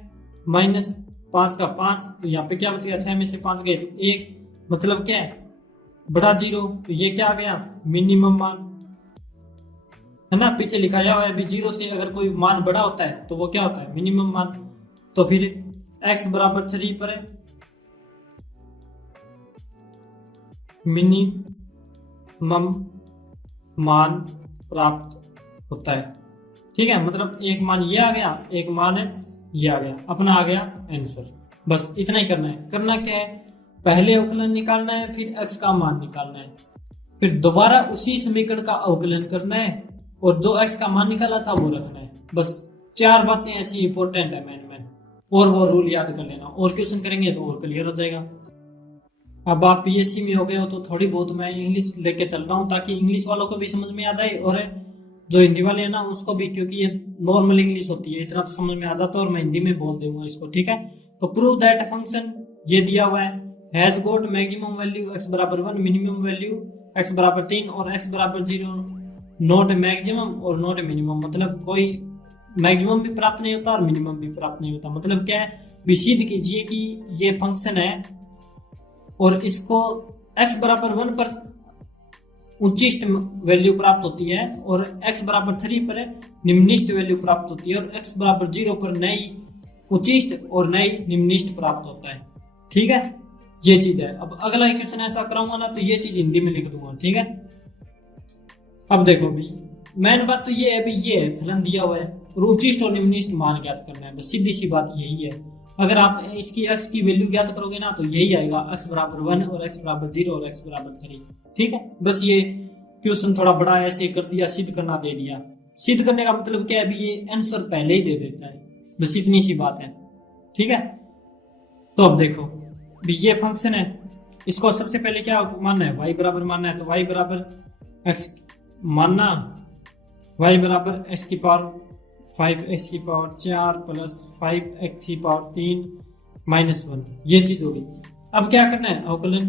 माइनस 5 का 5, तो यहाँ पे क्या बच गया, 6 में से 5 गए तो 1, मतलब क्या है बड़ा 0, तो ये क्या आ गया मिनिमम मान, है ना, पीछे लिखा हुआ है भी 0 से अगर कोई मान बड़ा होता है तो वो क्या होता है मिनिमम मान। तो फिर x बराबर 3 पर मिनिमम मान प्राप्त होता है। ठीक है, मतलब एक मान ये आ गया, एक मान ये आ गया, अपना आ गया आंसर। बस इतना ही करना है। करना क्या है, पहले अवकलन निकालना है, फिर x का मान निकालना है, फिर दोबारा उसी समीकरण का अवकलन करना है, और जो x का मान निकाला था वो रखना है। बस 4 बातें ऐसी इंपॉर्टेंट है मैन, और वो रूल याद कर लेना, और क्वेश्चन करेंगे तो और क्लियर हो जाएगा। अब आप पीएससी में हो गए हो तो थोड़ी बहुत मैं इंग्लिश लेके चल रहा हूँ, ताकि इंग्लिश वालों को भी समझ में आ जाए, और जो हिंदी वाले हैं ना उसको भी, क्योंकि ये नॉर्मल इंग्लिश होती है, इतना तो समझ में आ जाता है, और मैं हिंदी में बोल दूंगा इसको। ठीक है, तो प्रूव दैट फंक्शन ये दिया हुआ है has got maximum value x बराबर 1, मिनिमम वैल्यू x बराबर 3 और x बराबर 0, नॉट मैक्सिमम और नॉट मिनिमम, मतलब कोई मैक्सिमम भी प्राप्त नहीं होता और मिनिमम भी प्राप्त नहीं होता। मतलब क्या है, सिद्ध कीजिए कि ये फंक्शन है और इसको x बराबर 1 पर उच्चिष्ट वैल्यू प्राप्त होती है, और x बराबर 3 पर निम्निष्ट वैल्यू प्राप्त होती है, और x बराबर 0 पर नई उच्चिष्ट और नई निम्निष्ट प्राप्त होता है। ठीक है, ये चीज है। अब अगला क्वेश्चन ऐसा कराऊंगा ना तो ये चीज हिंदी में लिख दूंगा। ठीक है, अब देखो भी मेन बात तो ये है भी, ये फलन दिया हुआ है और उच्चिष्ट और निम्निष्ट मान ज्ञात करना है, बस सीधी सी बात यही है। अगर आप इसकी x की वैल्यू ज्ञात करोगे ना तो यही आएगा, x बराबर 1 और x बराबर 0 और x बराबर 3। ठीक है, बस ये क्वेश्चन थोड़ा बड़ा ऐसे कर दिया, सिद्ध करना दे दिया। सिद्ध करने का मतलब क्या है भी, ये आंसर पहले ही दे देता है, बस इतनी सी बात है। ठीक है, तो अब देखो भी ये फंक्शन है, इसको सबसे पहले क्या मानना है, y बराबर मानना है, तो y बराबर x मानना, y बराबर x की पावर 5x की पावर 4 प्लस 5x की पावर 3 माइनस 1, ये चीज होगी। अब क्या करना है अवकलन,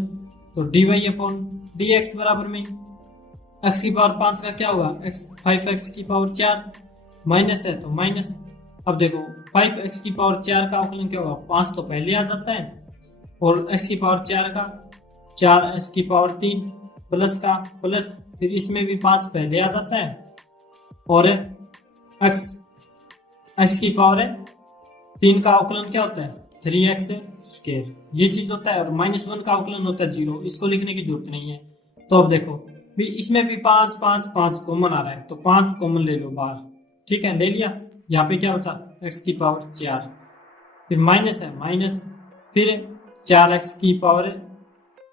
तो dy अपॉन dx बराबर में x की पावर 5 का क्या होगा, 5x की पावर 4 माइनस है तो माइनस। अब देखो 5x की पावर 4 का अवकलन क्या होगा, 5 तो पहले आ जाता है, और x की पावर 4 का 4x की पावर 3 प्लस का प्लस, फिर इसमें भी 5 पहले आ जाता है, और x की पावर 3 का अवकलन क्या होता है 3x स्क्वायर, ये चीज होता है, और -1 का अवकलन होता है 0, इसको लिखने की जरूरत नहीं है। तो अब देखो भी इसमें भी 5 5 5 कॉमन आ रहा है, तो 5 कॉमन ले लो बाहर। ठीक है, ले लिया, यहाँ पे क्या बचा x की पावर 4, फिर माइनस है माइनस, फिर 4x की पावर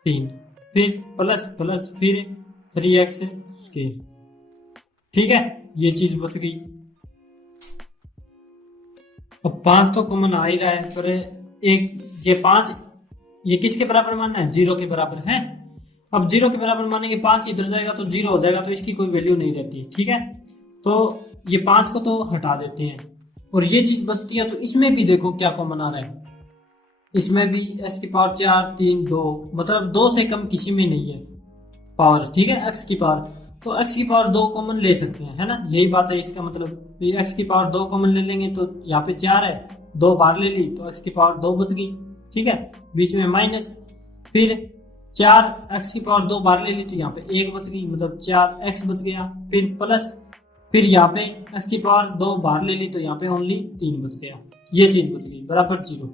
3, फिर प्लस प्लस, फिर 3x स्क्वायर। ठीक है, ये चीज बच गई। अब 5 तो कॉमन आ ही रहा है, पर एक ये 5 ये किसके बराबर मानना है, 0 के बराबर है। अब 0 के बराबर मानेंगे, 5 इधर जाएगा तो 0 हो जाएगा, तो इसकी कोई वैल्यू नहीं रहती। ठीक है, तो ये 5 को तो हटा देते हैं और ये चीज बचती है। तो इसमें भी देखो क्या कॉमन आ रहा है, इसमें भी x की पावर 4 3 2, मतलब 2 से कम किसी में नहीं है पावर। ठीक है, x की पावर, तो x की पावर 2 कॉमन ले सकते हैं, है ना, यही बात है। इसका मतलब x की पावर 2 कॉमन ले लेंगे, तो यहाँ पे 4 है, 2 बाहर ले ली तो x की पावर 2 बच गई। ठीक है, बीच में माइनस, फिर 4 x की पावर 2 बाहर ले ली तो यहाँ पे 1 बच गई, मतलब 4x बच गया, फिर प्लस, फिर यहाँ पे x की पावर 2 बाहर ले ली तो यहाँ पे ओनली 3 बच गया, ये चीज बच गई बराबर 0।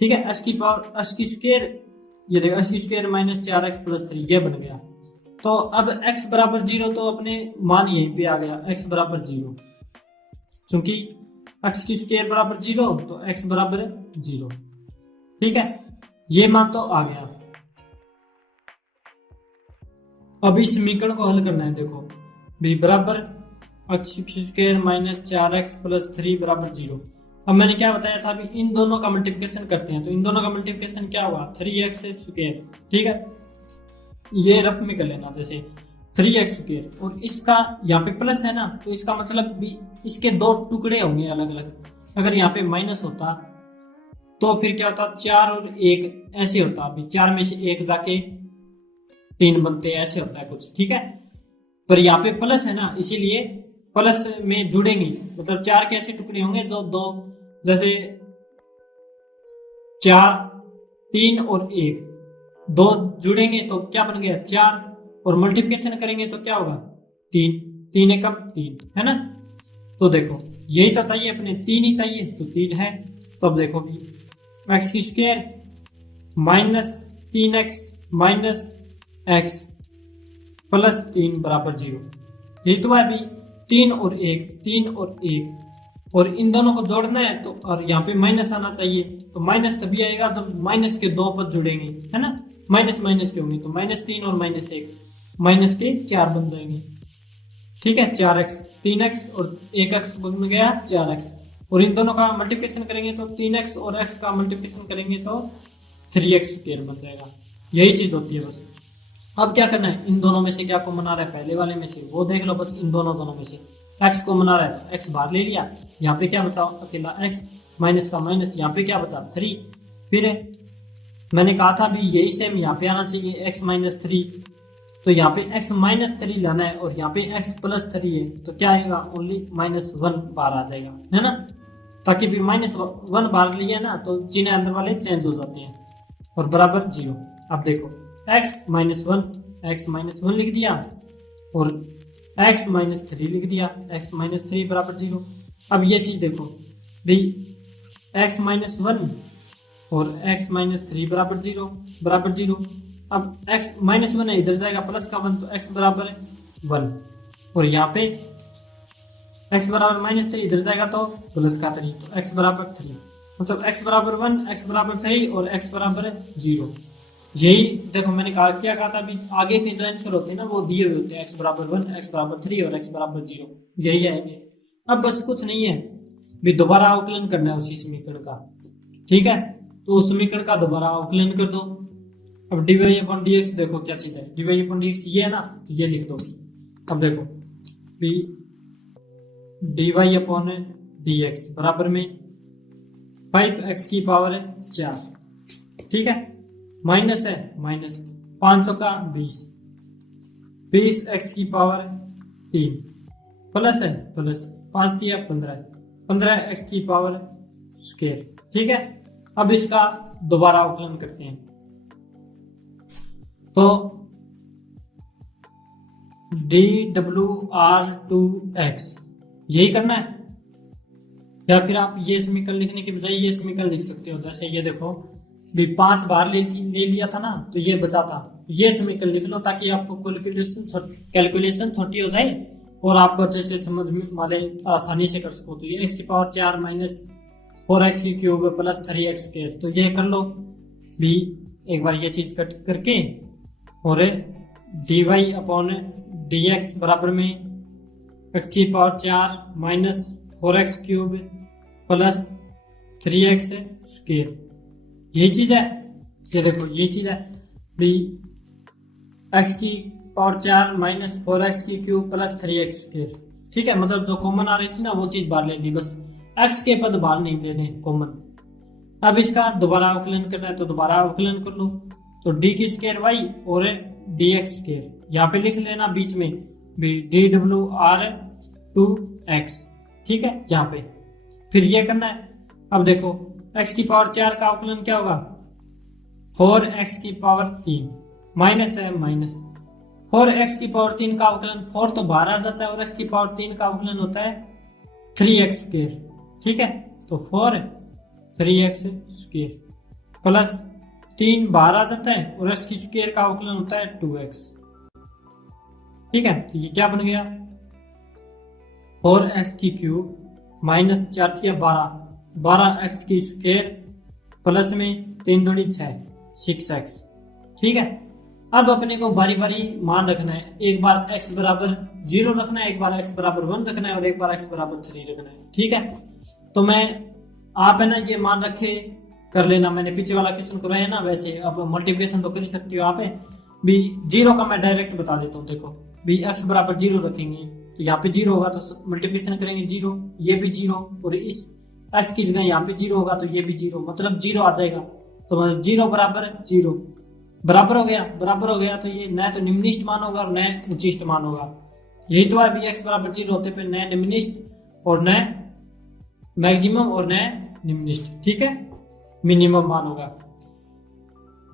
ठीक है, x की पावर x की स्क्वायर, ये देखो x की स्क्वायर माइनस 4x प्लस 3, ये बन गया। तो अब x बराबर 0, तो अपने मान यहीं पे आ गया x बराबर 0, क्योंकि x की स्क्वायर बराबर 0 तो x बराबर 0। ठीक है, ये मान तो आ गया। अब इस समीकरण को हल करना है। देखो b बराबर x square minus 4x plus 3 बराबर 0। अब मैंने क्या बताया था, अभी इन दोनों का मल्टीप्लिकेशन करते हैं, तो इन दोनों का मल्टीप्लिकेशन क्या हुआ 3x स्क्वायर। ठीक है, ये रफ में कर लेना, जैसे 3x स्क्वायर और इसका यहाँ पे प्लस है ना, तो इसका मतलब भी इसके दो टुकड़े होंगे अलग अलग। अगर यहाँ पे माइनस होता तो फिर क्या होता, 4 और 1 ऐसे होता, अभी 4 में से 1 जाके 3 बनते, ऐसे होता है कुछ। ठीक है, पर यहाँ पे प्लस है ना, इसीलिए प्लस में जुड़ेंगे, मतलब 4 के ऐसे टुकड़े होंगे जो दो, जैसे 4 3 और 1 दो जुड़ेंगे तो क्या बन गया 4, और मल्टीप्लिकेशन करेंगे तो क्या होगा 3, 3 एकम 3 है ना। तो देखो यही तो चाहिए अपने, 3 ही चाहिए, तो 3 है। तो अब देखो भी एक्स की square minus 3x minus x plus 3 बराबर 0। यही तो है अभी 3 और 1, 3 और 1, और इन दोनों को जोड़ना है तो, और यहाँ पे माइनस आना चाहिए, तो माइनस तभी आएगा जब माइनस के दो पद जुड़ेंगे, है ना। माइनस माइनस के होंगे तो -3 और -1 माइनस के 4 बन जाएंगे। ठीक है, 4x 3x और 1x बन गया 4x, और इन दोनों का मल्टीप्लिकेशन करेंगे तो 3x और x का मल्टीप्लिकेशन करेंगे तो 3x स्क्वायर बन जाएगा। यही चीज होती है बस। अब क्या करना है, इन दोनों में से क्या कॉमन आ रहा है, पहले वाले में से वो देख लो, बस इन दोनों में से x कॉमन आ रहा है तो x बाहर ले लिया, यहाँ पे क्या बचा अकेला x, माइनस का माइनस, यहाँ पे क्या बचा 3। फिर मैंने कहा था भी यही सेम यहाँ पे आना चाहिए x माइनस 3, तो यहाँ पे x माइनस 3 लाना है, और यहाँ पे x प्लस 3 है तो क्या आएगा ओनली -1 बाहर आ जाएगा, है ना। ताकि भी -1 बाहर लिए ना तो चिन्ह अंदर वाले चेंज हो जाते हैं, और बराबर 0। अब देखो x -1 लिख दिया, और x -3 लिख दिया, x -3 बराबर 0। अब ये चीज देखो भाई x -1 और x -3 बराबर 0। अब x -1 है, इधर जाएगा प्लस का 1 तो x बराबर है 1, और यहाँ पे x बराबर -3 इधर जाएगा तो प्लस का 3, तो x बराबर 3, मतलब x बराबर 1, x बराबर 3 और x बराबर 0। यही देखो मैंने कहा क्या कहा था, अभी आगे के जो आंसर होते हैं ना वो दिए हुए होते हैं, x बराबर 1, x बराबर 3 और x बराबर 0, यही आएंगे। अब बस कुछ नहीं है, भी दोबारा अवकलन करना है उसी समीकरण का। ठीक है, तो उस समीकरण का दोबारा अवकलन कर दो। अब dy/dx देखो क्या चीज है, dy/dx ये है ना, तो ये लिख दो। अब देखो dy/dx बराबर में 5x की पावर है 4। ठीक है, माइनस है माइनस 500 का 20x की पावर 3, प्लस है प्लस 5 दिया 15x की पावर स्क्वायर। ठीक है, अब इसका दोबारा अवकलन करते हैं, तो dWr2x यही करना है, या फिर आप ये समीकरण लिखने के बजाय ये समीकरण लिख सकते हो। जैसे ये देखो भी 5 बार ले लिया था ना, तो ये बचा था, ये समीकरण लिख लो ताकि आपको कैलकुलेशन छोटी हो जाए और आपको अच्छे से समझ में वाले आसानी से कर सको। तो ये x की पावर 4 माइनस 4x की क्यूब प्लस 3x स्क्वायर, तो ये कर लो भी एक बार ये चीज कट करके, और dy/dx बराबर में x की power 4 minus 4x cube plus 3x square, यही चीज है। ये देखो ये चीज है भी x की पावर 4 माइनस 4x की क्यूब प्लस 3x स्क्वायर। ठीक है, मतलब जो कॉमन आ रही थी ना वो चीज बाहर लेनी, बस x के पद बाहर नहीं लेने कॉमन। अब इसका दोबारा अवकलन करना है तो दोबारा अवकलन कर लो, तो d की स्क्वायर y और dx स्क्वायर यहाँ पे लिख लेना बीच में dWr2x। ठीक है, यहाँ पे फिर ये करना है। अब देखो x की पावर 4 का अवकलन क्या होगा 4x की पावर 3 माइनस है माइनस 4x की पावर 3 का अवकलन 4 तो बाहर आ जाता है, और x की पावर 3 का अवकलन होता है 3x स्क्वायर। ठीक है, तो 4 3x स्क्वायर प्लस 3 बाहर आ जाता है, और x की स्क्वायर का अवकलन होता है 2x। ठीक है, तो ये क्या बन गया 4x की क्यूब माइनस 4 की 12x की स्क्वायर प्लस में 3 दूनी 6 6x। ठीक है, अब अपने को बारी बारी मान रखना है, एक बार x बराबर 0 रखना है, एक बार x बराबर 1 रखना है और एक बार x बराबर 3 रखना है। ठीक है, तो मैं आप है ना ये मान रखे कर लेना, मैंने पीछे वाला क्वेश्चन कराया ना वैसे। अब मल्टीप्लिकेशन तो कर ही सकती हो आप भी। 0 का मैं डायरेक्ट बता देता हूँ। देखो भी x बराबर 0 रखेंगे तो यहाँ पे 0 होगा तो मल्टीप्लिकेशन करेंगे 0, ये भी 0 और इस x की जगह यहाँ पे 0 होगा तो ये भी 0, मतलब 0 आ जाएगा। तो मतलब 0 बराबर 0 बराबर हो गया, बराबर हो गया तो ये न तो निम्नलिखित मान होगा और न उच्चिष्ट मान होगा। यही तो है भी x बराबर 0 होते पे न निम्नलिखित और न मैक्सिमम और न निम्नलिखित। ठीक है, मिनिमम मान होगा।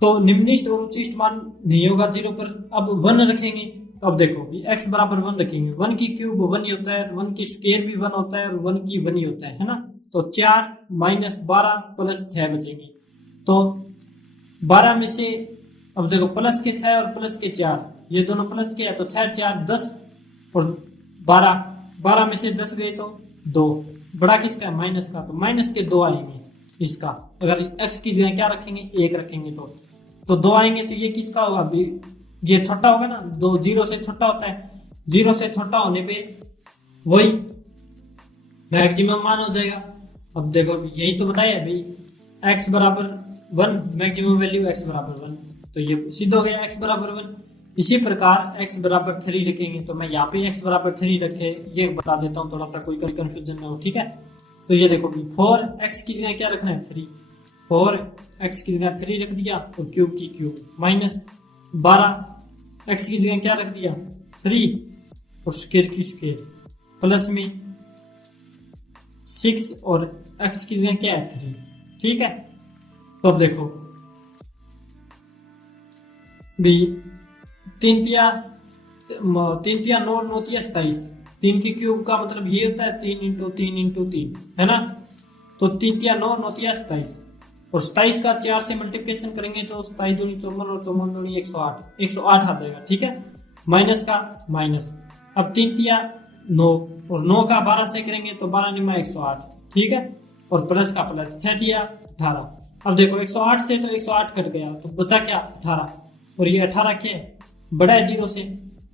तो निम्नलिखित और उच्चिष्ट मान नहीं होगा 0 पर। अब 1 रखेंगे तो अब देखो x बराबर 1 रखेंगे, 1 की क्यूब 1 ही होता है, 1 की स्क्वायर भी 1 होता है और 1 की 1 ही होता है ना। तो 4 माइनस 12 प्लस 6 बचेंगे। तो 12 में से अब देखो प्लस के 6 और प्लस के 4, ये दोनों प्लस के है तो 6 4 10 और 12 में से 10 गए तो 2, बड़ा किसका है माइनस का, तो माइनस के 2 आएंगे इसका। अगर x की जगह क्या रखेंगे 1 रखेंगे तो 2 आएंगे। तो ये किसका होगा, ये छोटा होगा ना, 2 0 से छोटा होता है, 0 से छोटा होने पे वही मैक्सिमम मान हो जाएगा। अब देखो यही तो बताया भाई, x बराबर 1 मैक्सिमम वैल्यू x बराबर 1, तो ये सिद्ध हो गया x बराबर 1। इसी प्रकार x बराबर 3 रखेंगे तो मैं यहाँ पे x बराबर 3 रखे ये बता देता हूँ, थोड़ा सा कोई कंफ्यूजन ना हो। ठीक है, तो ये देखो 4x की जगह क्या रखना है 3, 4x की जगह 3 रख दिया और क्यूब की क्यूब माइनस 12x की जगह क्या रख दिया 3 और स्क्वायर की स्क्वायर प्लस में 6 और x की जगह क्या है 3। ठीक है, तो अब देखो भी 3 तिया 9 9 तिया 27, 3 की क्यूब का मतलब ये होता है 3 इंटू 3 इंटू 3 है ना। तो 3 तिया 9 9 तिया 27 और 27 का 4 से मल्टीप्लिकेशन करेंगे तो 27 दूनी 54 और 54 दूनी 108, 108 आ जाएगा। ठीक है, माइनस का माइनस, अब 3 तिया 9 और 9 का 12 से करेंगे तो 12 निमा 108। ठीक है, और प्लस का प्लस 6 दिया 18। अब देखो 108 से तो 108 कट गया तो बचा क्या 18, और ये 18 क्या बड़ा है 0 से,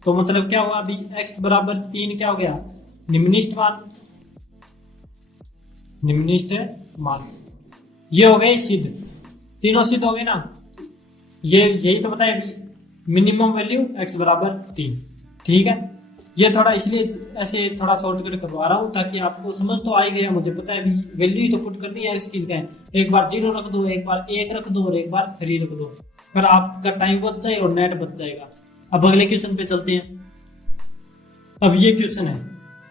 तो मतलब क्या हुआ अभी x बराबर 3 क्या हो गया निम्नलिखित मान, निम्नलिखित मान। ये हो गए सिद्ध, तीनों सिद्ध हो गए ना। ये यही तो बताया अभी मिनिमम वैल्यू x बराबर 3। ठीक है, ये थोड़ा इसलिए ऐसे थोड़ा शॉर्टकट करवा रहा हूँ ताकि आपको समझ तो आ ही गया, मुझे पता है भी वैल्यू ही तो पुट करनी है x की जगह, एक बार 0 रख दो, एक बार 1 रख दो और एक बार 3 रख दो, फिर आपका टाइम बच जाए और नेट बच जाएगा। अब अगले क्वेश्चन पे चलते हैं। अब ये क्वेश्चन है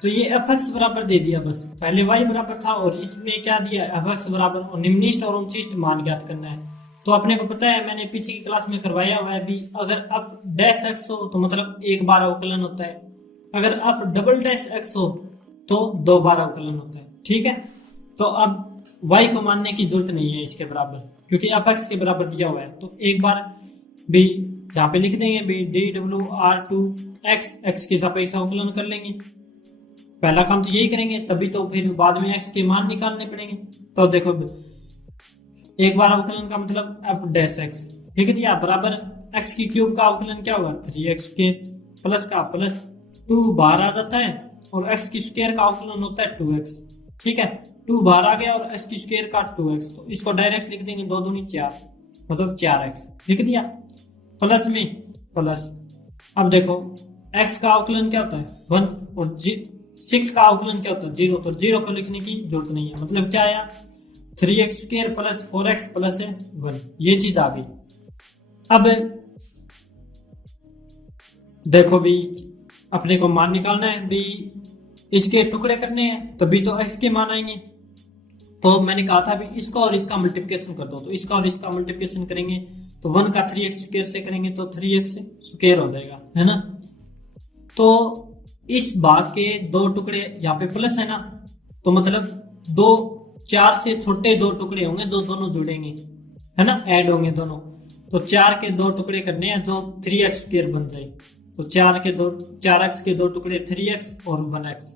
तो ये fx बराबर दे दिया, बस पहले y बराबर था और इसमें क्या दिया fx बराबर और निम्नलिखित और उच्चिष्ट मान ज्ञात करना है। तो अपने को पता है मैंने पीछे की क्लास में करवाया हुआ है भी, अगर f डैश x हो तो मतलब एक बार अवकलन होता है, अगर f डबल डैश x हो तो 2 बार अवकलन होता है। ठीक है, तो अब y को मानने की जरूरत नहीं है इसके बराबर क्योंकि fx के बराबर दिया हुआ है, तो एक बार भी यहाँ पे लिख देंगे भी dw/2x, x के सापेक्ष अवकलन कर लेंगे। पहला काम तो यही करेंगे, तभी तो फिर बाद में x के मान निकालने पड़ेंगे। तो देखो एक बार अवकलन का मतलब f डैश x लिख दिया बराबर x की क्यूब का अवकलन क्या होगा 3x स्क्वायर प्लस का प्लस 2 बाहर आ जाता है और x की स्क्वायर का अवकलन होता है 2x। ठीक है, 2 बाहर आ गया और x की स्क्वायर का 2x, तो इसको डायरेक्ट लिख देंगे 2 दूनी 4 मतलब 4x लिख दिया प्लस में प्लस। अब देखो x का अवकलन क्या होता है 1 और 6 का अवकलन क्या होता है 0, तो 0 को लिखने की जरूरत नहीं है, मतलब क्या आया 3x square plus 4x plus 1, ये चीज आ गई। अब देखो भी अपने को मान निकालना है भी, इसके टुकड़े करने हैं तभी तो x के मान आएंगे। तो मैंने कहा था भी इसका और इसका मल्टीप्लिकेशन कर दो, तो इसका और इसका मल्टीप्लिकेशन करेंगे तो 1 का 3x स्क्वायर से करेंगे तो 3x स्क्वायर हो जाएगा है ना। तो इस भाग के 2 टुकड़े यहाँ पे प्लस है ना, तो मतलब 2 4 से छोटे 2 टुकड़े होंगे जो दोनों जुड़ेंगे है ना, ऐड होंगे दोनों, तो 4 के 2 टुकड़े करने हैं जो 3x स्क्वायर बन जाए। तो 4x के 2 टुकड़े 3x और 1x।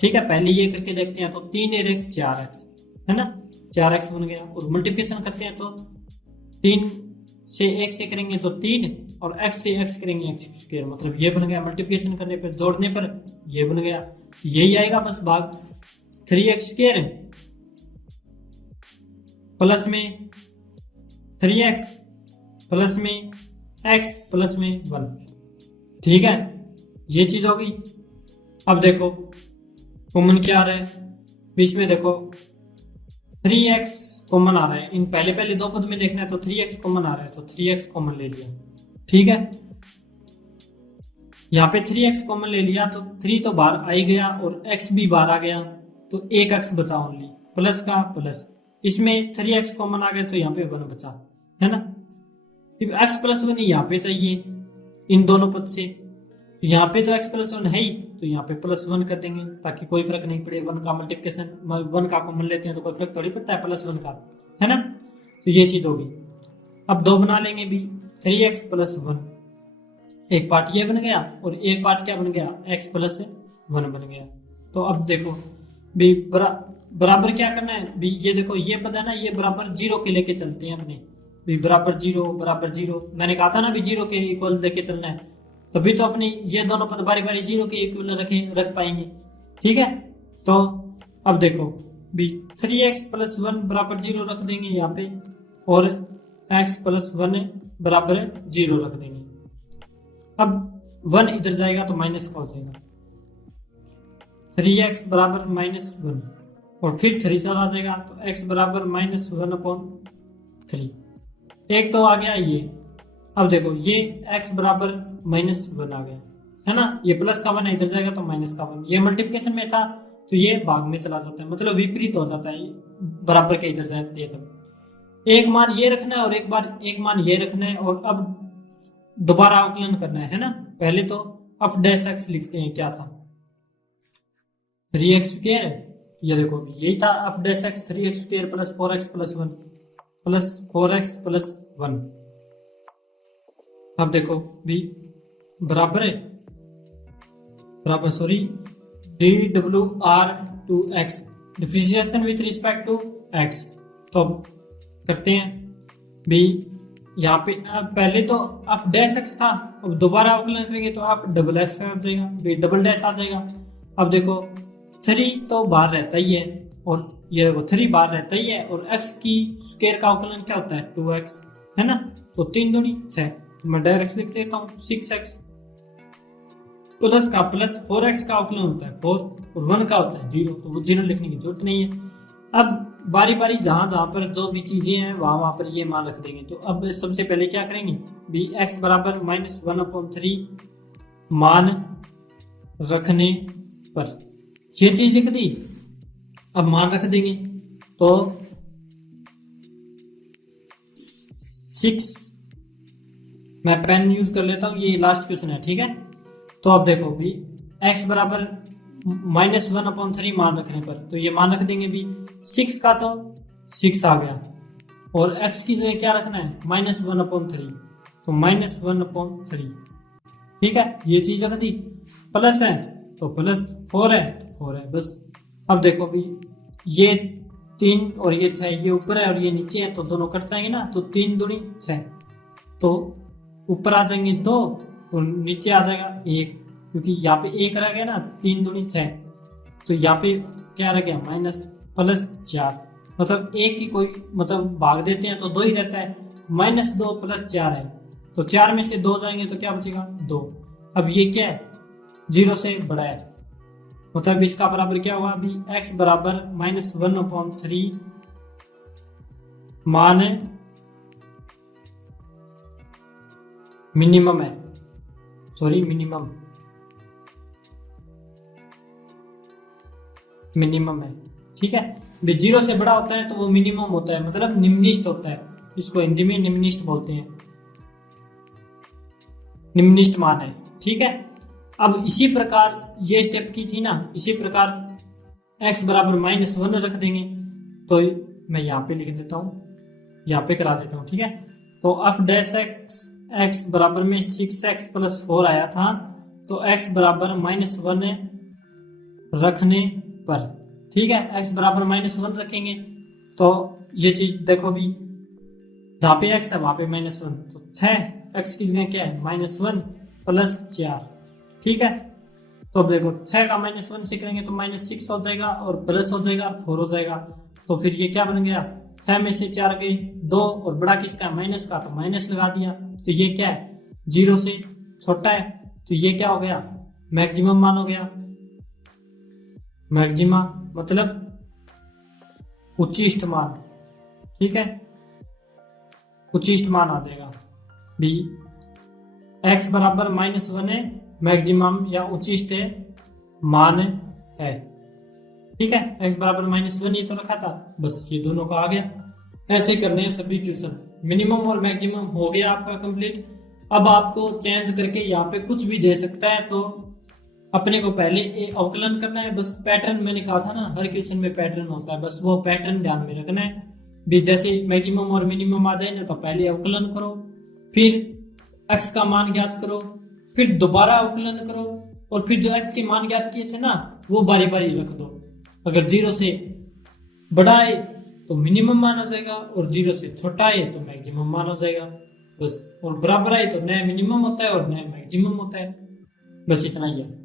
ठीक है, पहले ये करके देखते हैं तो 3 और 1 4x है ना, 4x बन गया और मल्टीप्लिकेशन करते हैं तो 3 से x से करेंगे तो 3 और x से x करेंगे x स्क्वायर, मतलब ये बन गया। मल्टीप्लिकेशन करने पर, जोड़ने पर ये बन गया, यही आएगा बस भाग। 3x स्क्वायर प्लस में 3x प्लस में x प्लस में 1, ठीक है, ये चीज होगी। अब देखो कॉमन क्या आ रहा है बीच में, देखो 3x कॉमन आ रहा है। इन पहले पहले दो पद में देखना है तो 3x कॉमन आ रहा है, तो 3x कॉमन ले लिया, ठीक है। यहाँ पे 3x कॉमन ले लिया तो 3 तो बाहर आ ही गया और x भी बाहर आ गया, तो एक x बचा ओनली, प्लस का प्लस। इसमें 3x कॉमन आ गया तो यहाँ पे 1 बचा, है ना। x प्लस 1 यहाँ पे चाहिए इन दोनों पद से, तो यहाँ पे तो x प्लस 1 है ही, तो यहाँ पे प्लस 1 कर देंगे ताकि कोई फर्क नहीं पड़े। 1 का मल्टीप्लिकेशन 1 का कॉमन लेते हैं तो कोई फर्क थोड़ी पड़ता है प्लस 1 का, है ना। तो ये चीज होगी। अब दो बना लेंगे भी, 3x प्लस 1, एक पार्ट ये बन गया और एक पार्ट क्या बन गया, x प्लस 1 बन गया। तो अब देखो भी बराबर क्या करना है भी, ये देखो ये पद है ना, ये बराबर 0 के लेके चलते हैं अपने भी, बराबर 0 मैंने कहा था ना भी 0 के इक्वल लेके चलना है, तभी तो अपनी ये दोनों पद बारी बारी 0 के इक्वल रख पाएंगे, ठीक है। तो अब देखो भी 3x प्लस 1 बराबर 0 रख देंगे यहाँ पे, और x प्लस 1 बराबर 0 रख देंगे। अब 1 इधर जाएगा तो माइनस का हो जाएगा, 3x बराबर -1, और फिर 3 चला जाएगा तो x बराबर -1/3। एक तो आ गया ये। अब देखो ये x बराबर -1 आ गया, है ना, ये प्लस का 1 इधर जाएगा तो माइनस का 1, ये मल्टीप्लिकेशन में था तो ये भाग में चला जाता है, मतलब विपरीत हो जाता है, बराबर के इधर जाते हैं। तो एक मान ये रखना है और एक मान ये रखना है, और अब दोबारा अवकलन करना है ना। पहले तो f डैश x लिखते हैं, क्या था 3x स्क्वायर, ये देखो यही था f dash x, 3x square plus 4x plus 1 plus 4x plus 1। अब देखो भी बराबर है, बराबर sorry DWR/x, differentiation with respect to x। तो करते हैं भी, यहाँ पे पहले तो f डैश x था, अब दोबारा अवकलन करेंगे तो f डबल x आ जाएगा, भी डबल डैश आ जाएगा। अब देखो 3 तो बाहर रहता ही है, और ये देखो 3 बाहर रहता ही है, और x की स्क्वायर का अवकलन क्या होता है 2x, है ना। तो 3 दूनी 6, तो मैं डायरेक्ट लिख देता हूँ 6x प्लस का प्लस 4x का अवकलन होता है 4, और 1 का होता है 0, तो वो 0 लिखने की जरूरत नहीं है। अब बारी बारी जहां जहां पर जो भी चीजें हैं वहां पर ये मान रख देंगे। तो अब सबसे पहले क्या करेंगे भी, x बराबर -1/3 मान रखने पर, ये चीज लिख दी। अब मान रख देंगे तो 6, मैं पेन यूज कर लेता हूं, ये लास्ट क्वेश्चन है, ठीक है। तो अब देखो भी x बराबर -1/3 मान रखने पर, तो ये मान रख देंगे भी 6 का तो 6 आ गया, और x की जगह क्या रखना है -1/3, तो -1/3, ठीक है, ये चीज रख दी। प्लस है तो प्लस, 4 है तो 4 है, बस। अब देखो भी ये 3 और ये 6, ये ऊपर है और ये नीचे है, तो दोनों कट जाएंगे ना, तो 3 दूनी 6, तो ऊपर आ जाएंगे 2 और नीचे आ जाएगा 1, क्योंकि यहाँ पे 1 रह गया ना, 3 दूनी 6, तो यहाँ पे क्या रह गया -+4, मतलब 1 की कोई मतलब भाग देते हैं तो 2 ही रहता है, -2 + 4 है, तो 4 में से 2 जाएंगे तो क्या बचेगा 2। अब ये क्या है 0 से बड़ा है, मतलब इसका बराबर क्या हुआ अभी, x बराबर -1/3 मान मिनिमम है, सॉरी मिनिमम है, ठीक है। 0 से बड़ा होता है तो वो मिनिमम होता है, मतलब निम्निष्ठ होता है, इसको हिंदी में निम्निष्ठ बोलते हैं, निम्निष्ठ मान है, ठीक है। अब इसी प्रकार ये स्टेप की थी ना, इसी प्रकार x बराबर -1 रख देंगे, तो मैं यहाँ पे लिख देता हूँ, यहाँ पे करा देता हूँ, ठीक है। तो f डैश x बराबर में 6x + 4 आया था, तो x बराबर -1 रखने पर, ठीक है, x बराबर -1 रखेंगे, तो ये चीज देखो भी जहाँ पे x है वहां पे -1, तो 6x की जगह क्या है -1 प्लस 4। ठीक है, तो अब देखो 6 का -1 से करेंगे तो -6 हो जाएगा और प्लस हो जाएगा और 4 हो जाएगा। तो फिर ये क्या बन गया, 6 में से 4 गए 2 और बड़ा किसका है माइनस का, तो माइनस लगा दिया। तो ये क्या है 0 से छोटा है, तो ये क्या हो गया मैक्सिमम मान हो गया। मैक्सिमा मतलब उच्चिष्ट मान। ठीक है, उच्चिष्ट मान आ जाएगा बी। x बराबर -1 है, मैक्सिमम या उच्चिष्ट मान है। ठीक है, x बराबर -1 ये तो रखा था, बस ये दोनों का आ गया। ऐसे करने हैं सभी क्वेश्चन। मिनिमम और मैक्सिमम हो गया आपका कंप्लीट। अब आपको चेंज करके यहाँ पे कुछ भी दे सकता है, तो अपने को पहले अवकलन करना है। बस पैटर्न मैंने कहा था ना, हर क्वेश्चन में पैटर्न होता है, बस वो पैटर्न ध्यान में रखना है। भी जैसे मैक्सिमम और मिनिमम आ जाए ना, तो पहले अवकलन करो, फिर x का मान ज्ञात करो, फिर दोबारा अवकलन करो, और फिर जो x के मान ज्ञात किए थे ना वो बारी बारी रख दो। अगर 0 से बड़ा है तो मिनिमम मान हो जाएगा, और 0 से छोटा है तो मैक्सिमम मान हो जाएगा बस। और बराबर है तो नया मिनिमम होता है और नया मैक्सिमम होता है। बस इतना ही है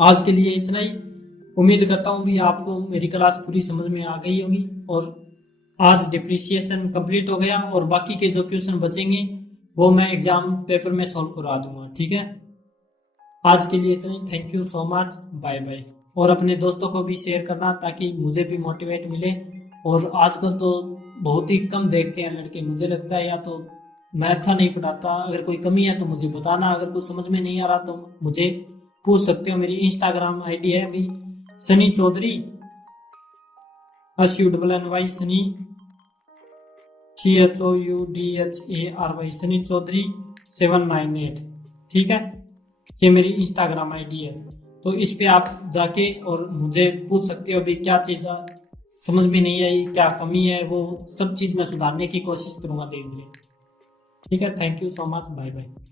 आज के लिए, इतना ही। उम्मीद करता हूँ भी आपको मेरी क्लास पूरी समझ में आ गई होगी, और आज डिप्रिसिएशन कंप्लीट हो गया, और बाकी के जो क्वेश्चन बचेंगे वो मैं एग्जाम पेपर में सॉल्व करवा दूंगा। ठीक है, आज के लिए इतना ही। Thank you so much, bye bye. और अपने दोस्तों को भी शेयर करना ताकि मुझे भी मोटिवेट मिले। और आजकल तो बहुत ही कम देखते हैं लड़के, मुझे लगता है या तो मैं अच्छा नहीं पढ़ाता, अगर कोई कमी है तो मुझे बताना, अगर कुछ समझ में नहीं आ रहा तो मुझे पूछ सकते हो। मेरी इंस्टाग्राम आईडी है अभी सनी चौधरी, SUNNY सनी CHOUDHARY सनी चौधरी 798। ठीक है, ये मेरी इंस्टाग्राम आईडी है, तो इस पे आप जाके और मुझे पूछ सकते हो भी क्या चीज़ समझ में नहीं आई, क्या कमी है, वो सब चीज़ मैं सुधारने की कोशिश करूंगा धीरे धीरे। ठीक है, thank you so much, bye bye.